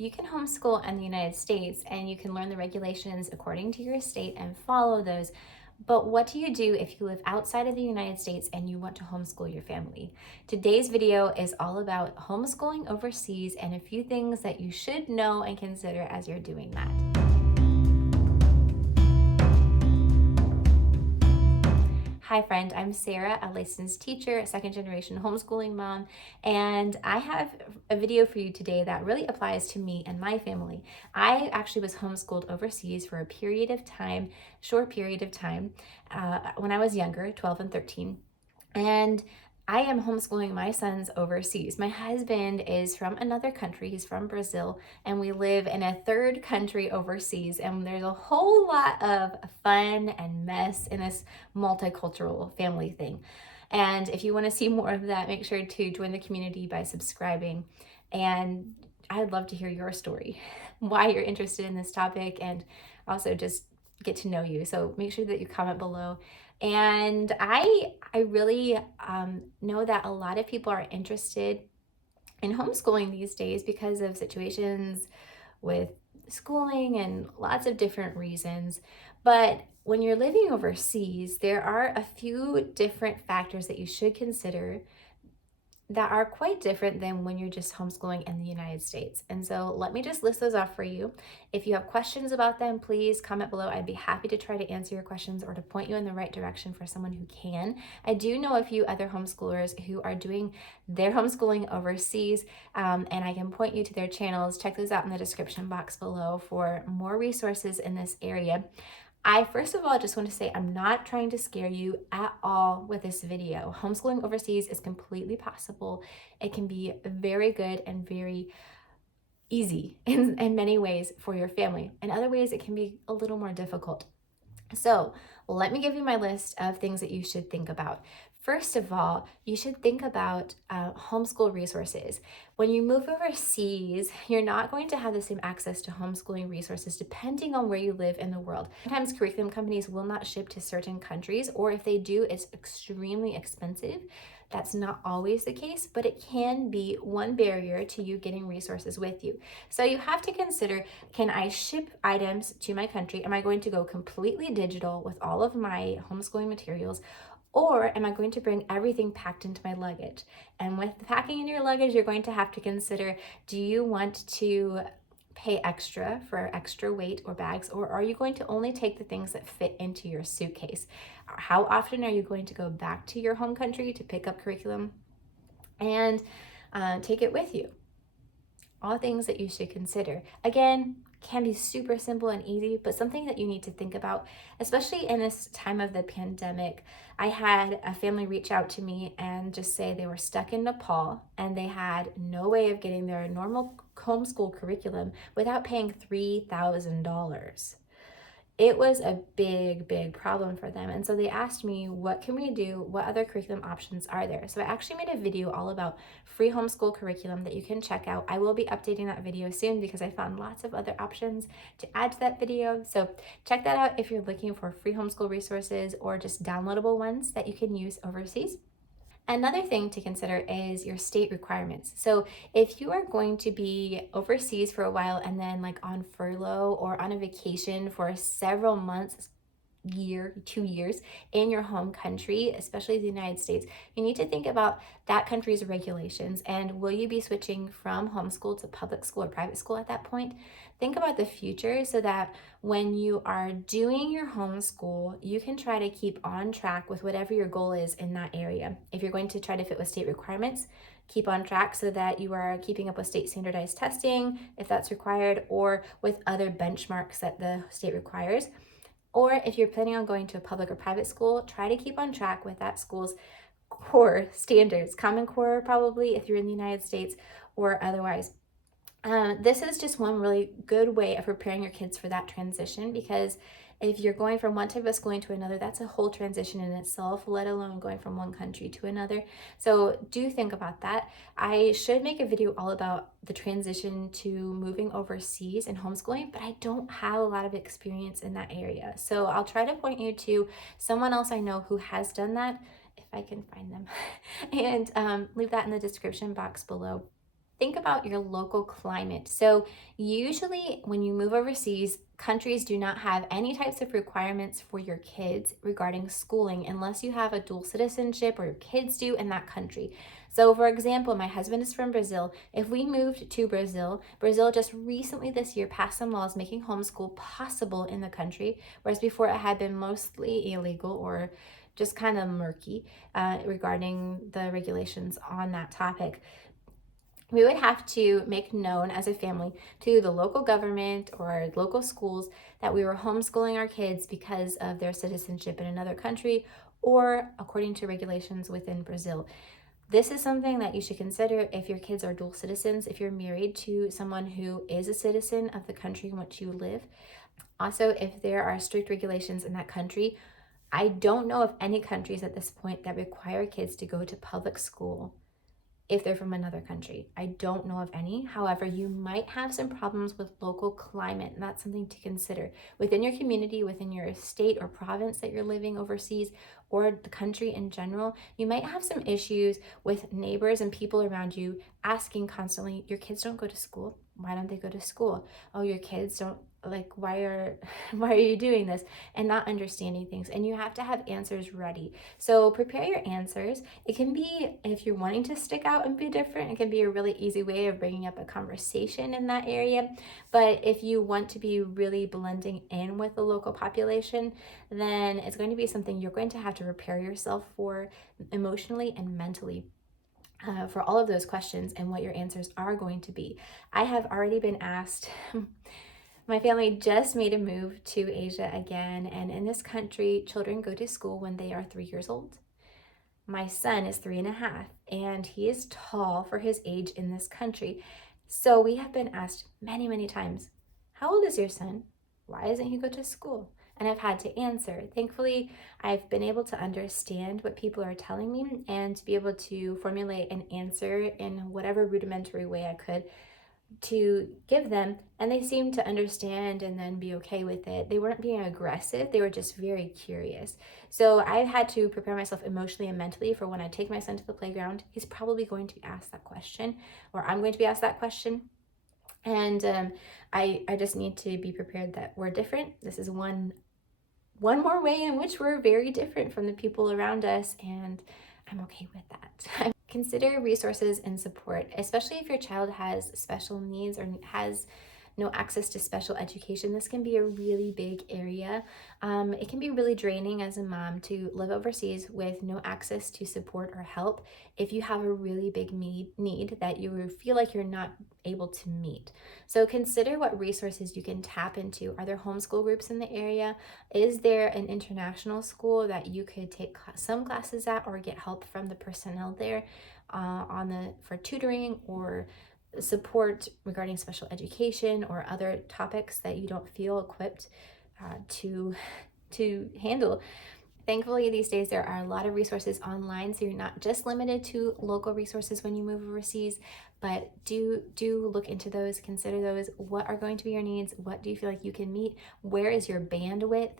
you can homeschool in the United States and you can learn the regulations according to your state and follow those. But what do you do if you live outside of the United States and you want to homeschool your family? Today's video is all about homeschooling overseas and a few things that you should know and consider as you're doing that. Hi friend, I'm Sarah, a licensed teacher, a second generation homeschooling mom, and I have a video for you today that really applies to me and my family. I actually was homeschooled overseas for a period of time, short period of time, when I was younger, 12 and 13. And I am homeschooling my sons overseas. My husband is from another country. He's from Brazil, and we live in a third country overseas. And there's a whole lot of fun and mess in this multicultural family thing. And if you want to see more of that, make sure to join the community by subscribing. And I'd love to hear your story, why you're interested in this topic, and also just get to know you. So make sure that you comment below. And I really know that a lot of people are interested in homeschooling these days because of situations with schooling and lots of different reasons. But when you're living overseas, there are a few different factors that you should consider that are quite different than when you're just homeschooling in the United States. And so let me just list those off for you. If you have questions about them, please comment below. I'd be happy to try to answer your questions or to point you in the right direction for someone who can. I do know a few other homeschoolers who are doing their homeschooling overseas, and I can point you to their channels. Check those out in the description box below for more resources in this area. I first of all just want to say I'm not trying to scare you at all with this video. Homeschooling overseas is completely possible. It can be very good and very easy in many ways for your family. In other ways, it can be a little more difficult. So let me give you my list of things that you should think about. First of all, you should think about homeschool resources. When you move overseas, you're not going to have the same access to homeschooling resources depending on where you live in the world. Sometimes curriculum companies will not ship to certain countries, or if they do, it's extremely expensive. That's not always the case, but it can be one barrier to you getting resources with you. So you have to consider, can I ship items to my country? Am I going to go completely digital with all of my homeschooling materials? Or am I going to bring everything packed into my luggage? And with packing in your luggage, you're going to have to consider, do you want to pay extra for extra weight or bags, or are you going to only take the things that fit into your suitcase? How often are you going to go back to your home country to pick up curriculum and take it with you? All things that you should consider. Again, can be super simple and easy, but something that you need to think about, especially in this time of the pandemic. I had a family reach out to me and just say they were stuck in Nepal and they had no way of getting their normal homeschool curriculum without paying $3,000. It was a big problem for them. And so they asked me, what can we do? What other curriculum options are there? So I actually made a video all about free homeschool curriculum that you can check out. I will be updating that video soon because I found lots of other options to add to that video. So check that out if you're looking for free homeschool resources or just downloadable ones that you can use overseas. Another thing to consider is your state requirements. So if you are going to be overseas for a while and then like on furlough or on a vacation for several months, year, 2 years in your home country, especially the United States, you need to think about that country's regulations and will you be switching from homeschool to public school or private school at that point? Think about the future so that when you are doing your homeschool, you can try to keep on track with whatever your goal is in that area. If you're going to try to fit with state requirements, keep on track so that you are keeping up with state standardized testing, if that's required, or with other benchmarks that the state requires. Or if you're planning on going to a public or private school, try to keep on track with that school's core standards, Common Core probably if you're in the United States or otherwise. This is just one really good way of preparing your kids for that transition, because if you're going from one type of schooling to another, that's a whole transition in itself, let alone going from one country to another. So do think about that. I should make a video all about the transition to moving overseas and homeschooling, but I don't have a lot of experience in that area. So I'll try to point you to someone else I know who has done that, if I can find them, and leave that in the description box below. think about your local climate. So usually when you move overseas, countries do not have any types of requirements for your kids regarding schooling unless you have a dual citizenship or your kids do in that country. So for example, my husband is from Brazil. If we moved to Brazil, Brazil just recently this year passed some laws making homeschool possible in the country, whereas before it had been mostly illegal or just kind of murky regarding the regulations on that topic. We would have to make known as a family to the local government or local schools that we were homeschooling our kids because of their citizenship in another country or according to regulations within Brazil. This is something that you should consider if your kids are dual citizens, if you're married to someone who is a citizen of the country in which you live. Also, if there are strict regulations in that country, I don't know of any countries at this point that require kids to go to public school if they're from another country. I don't know of any. However, you might have some problems with local climate, and that's something to consider. Within your community, within your state or province that you're living overseas, or the country in general, you might have some issues with neighbors and people around you asking constantly, your kids don't go to school. Why don't they go to school? Oh, your kids don't, like, why are you doing this? And not understanding things. And you have to have answers ready. So prepare your answers. It can be, if you're wanting to stick out and be different, it can be a really easy way of bringing up a conversation in that area. But if you want to be really blending in with the local population, then it's going to be something you're going to have to prepare yourself for emotionally and mentally. For all of those questions and what your answers are going to be. I have already been asked. My family just made a move to Asia again, and in this country, children go to school when they are 3 years old. My son is 3.5, and he is tall for his age in this country. So we have been asked many, many times, how old is your son? Why doesn't he go to school? And I've had to answer. Thankfully, I've been able to understand what people are telling me and to be able to formulate an answer in whatever rudimentary way I could to give them, and they seemed to understand and then be okay with it. They weren't being aggressive, they were just very curious. So I had to prepare myself emotionally and mentally for when I take my son to the playground, he's probably going to be asked that question, or I'm going to be asked that question. And I just need to be prepared that we're different. This is one more way in which we're very different from the people around us, and I'm okay with that. Consider resources and support, especially if your child has special needs or has no access to special education. This can be a really big area. It can be really draining as a mom to live overseas with no access to support or help if you have a really big need that you feel like you're not able to meet. So consider what resources you can tap into. Are there homeschool groups in the area? Is there an international school that you could take some classes at or get help from the personnel there for tutoring or support regarding special education or other topics that you don't feel equipped to handle? Thankfully, these days there are a lot of resources online, so you're not just limited to local resources when you move overseas, but do look into those, consider those. What are going to be your needs? What do you feel like you can meet? Where is your bandwidth?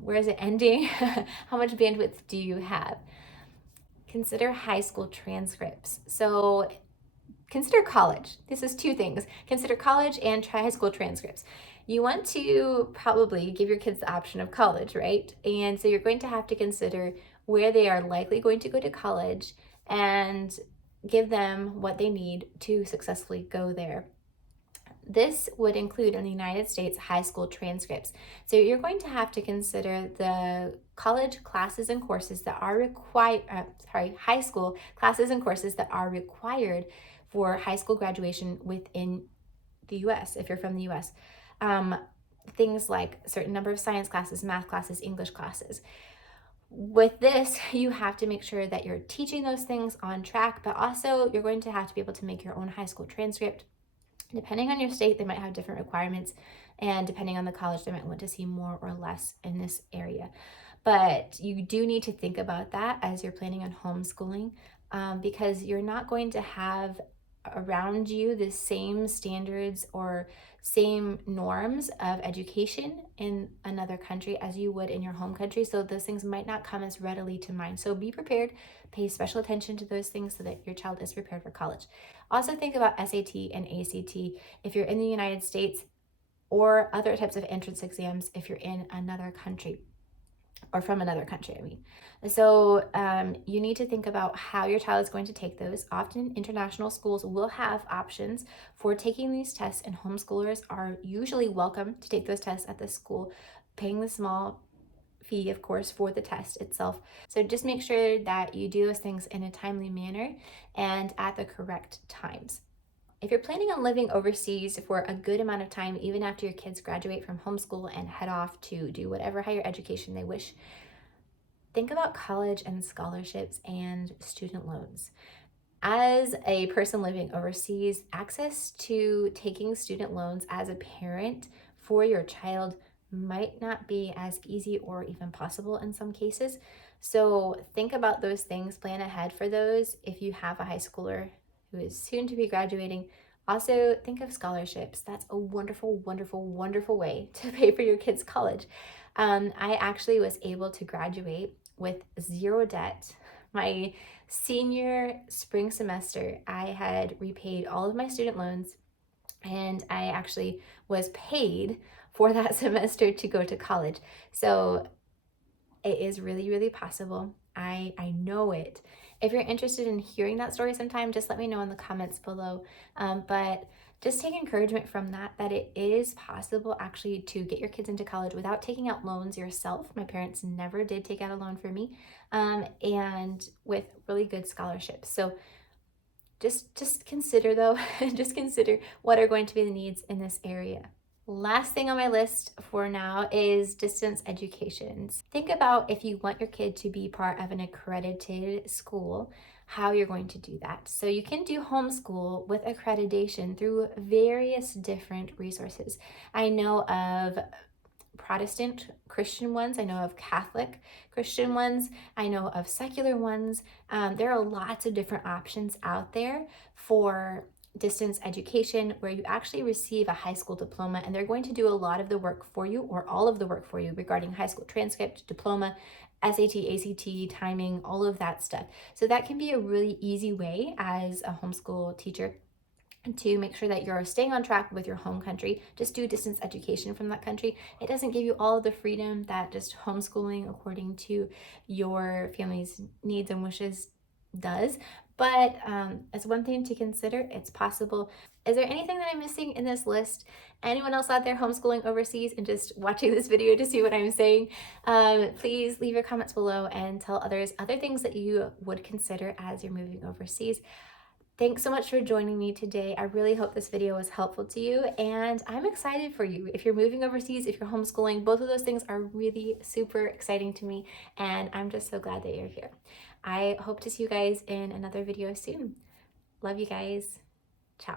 Where is it ending? How much bandwidth do you have? Consider high school transcripts. So consider college. This is two things. Consider college and try high school transcripts. You want to probably give your kids the option of college, right? And so you're going to have to consider where they are likely going to go to college and give them what they need to successfully go there. This would include in the United States high school transcripts. So you're going to have to consider the college classes and courses that are high school classes and courses that are required for high school graduation within the US, if you're from the US. Things like a certain number of science classes, math classes, English classes. With this, you have to make sure that you're teaching those things on track, but also you're going to have to be able to make your own high school transcript. Depending on your state, they might have different requirements, and depending on the college, they might want to see more or less in this area. But you do need to think about that as you're planning on homeschooling, because you're not going to have around you the same standards or same norms of education in another country as you would in your home country. So those things might not come as readily to mind. So be prepared, pay special attention to those things so that your child is prepared for college. Also think about SAT and ACT if you're in the United States, or other types of entrance exams if you're in another country, or from another country, I mean. So you need to think about how your child is going to take those. Often international schools will have options for taking these tests, and homeschoolers are usually welcome to take those tests at the school, paying the small fee, of course, for the test itself. So just make sure that you do those things in a timely manner and at the correct times. If you're planning on living overseas for a good amount of time, even after your kids graduate from homeschool and head off to do whatever higher education they wish, think about college and scholarships and student loans. As a person living overseas, access to taking student loans as a parent for your child might not be as easy or even possible in some cases. So think about those things, plan ahead for those if you have a high schooler who is soon to be graduating. Also, think of scholarships. That's a wonderful, wonderful, wonderful way to pay for your kids' college. I actually was able to graduate with zero debt. My senior spring semester, I had repaid all of my student loans, and I actually was paid for that semester to go to college. So it is really, really possible. I know it. If you're interested in hearing that story sometime, just let me know in the comments below. But just take encouragement from that it is possible actually to get your kids into college without taking out loans yourself. My parents never did take out a loan for me, and with really good scholarships. So just consider though, just consider what are going to be the needs in this area. Last thing on my list for now is distance education. Think about if you want your kid to be part of an accredited school, how you're going to do that. So you can do homeschool with accreditation through various different resources. I know of Protestant Christian ones, I know of Catholic Christian ones, I know of secular ones. There are lots of different options out there for distance education where you actually receive a high school diploma, and they're going to do a lot of the work for you, or all of the work for you, regarding high school transcript, diploma, SAT, ACT, timing, all of that stuff. So that can be a really easy way as a homeschool teacher to make sure that you're staying on track with your home country. Just do distance education from that country. It doesn't give you all of the freedom that just homeschooling according to your family's needs and wishes does, but it's one thing to consider. It's possible. Is there anything that I'm missing in this list? Anyone else out there homeschooling overseas and just watching this video to see what I'm saying? Please leave your comments below and tell others other things that you would consider as you're moving overseas. Thanks so much for joining me today. I really hope this video was helpful to you, and I'm excited for you. If you're moving overseas, if you're homeschooling, both of those things are really super exciting to me, and I'm just so glad that you're here. I hope to see you guys in another video soon. Love you guys. Ciao.